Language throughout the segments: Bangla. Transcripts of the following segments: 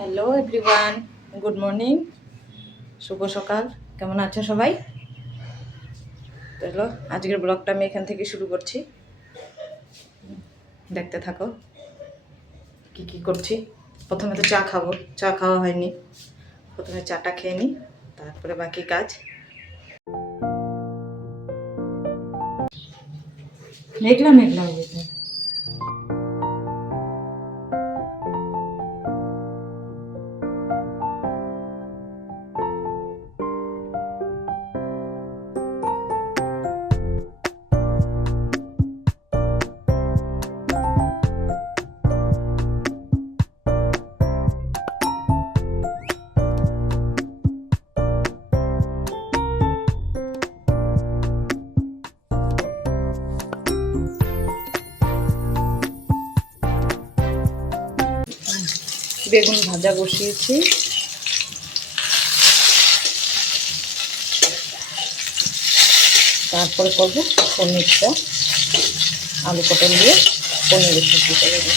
হ্যালো এভরিওয়ান, গুড মর্নিং, শুভ সকাল। কেমন আছো সবাই? চলো আজকের ব্লগটা আমি এখান থেকে শুরু করছি, দেখতে থাকো কি কি করছি। প্রথমে তো চা খাবো, চা খাওয়া হয়নি, প্রথমে চাটা খেয়ে নিই, তারপরে বাকি কাজ। মেঘলা মেঘলা হয়ে গেছে। বেগুন ভাজা বসিয়েছি, তারপরে করবো পনিরটা, আলু পটল দিয়ে পনিরের সবজি করে দেবো।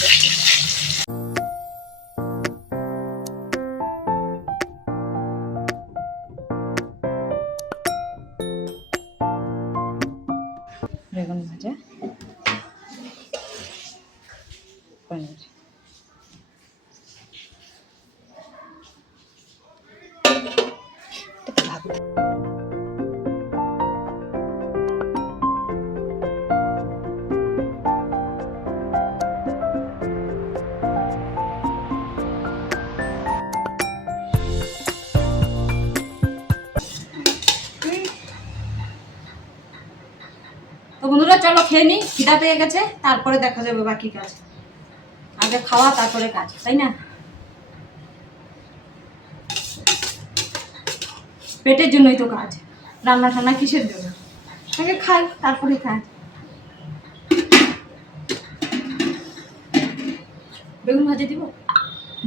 বেগুন ভাজা, পনির। তো বন্ধুরা চলো খেয়ে নিই, খিদা পেয়ে গেছে, তারপরে দেখা যাবে বাকি কাজ। আগে খাওয়া তারপরে কাজ, তাই না? পেটের জন্যই তো কাজ, রান্না টান্না কিসের জন্য? আগে খাই তারপরে কাজ। বেগুন ভাজে দিব,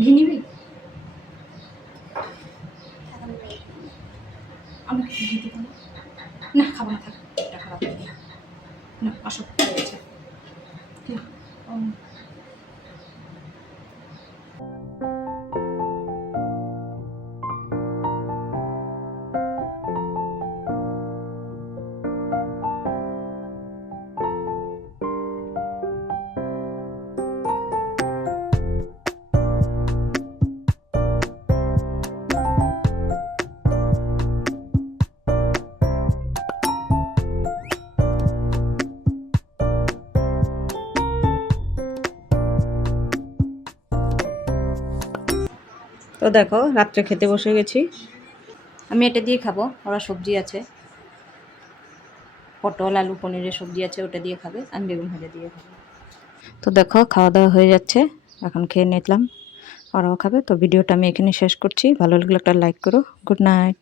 ঘি নিবি? আমি ঘি দিব না, খাবো না, থাক, এটা খারাপ হয়ে গেছে। না, অসুখ হয়ে গেছে। তো দেখো রাত্রে খেতে বসে গেছি, আমি এটা দিয়ে খাবো, ওরা সবজি আছে, পটল আলু পনিরের সবজি আছে, ওটা দিয়ে খাবে, আমি বেগুন ভাজা দিয়ে খাবো। তো দেখো খাওয়া দাওয়া হয়ে যাচ্ছে, এখন খেয়ে নিলাম, ওরাও খাবে। তো ভিডিওটা আমি এখানে শেষ করছি, ভালো লাগলে একটা লাইক করো। Good night.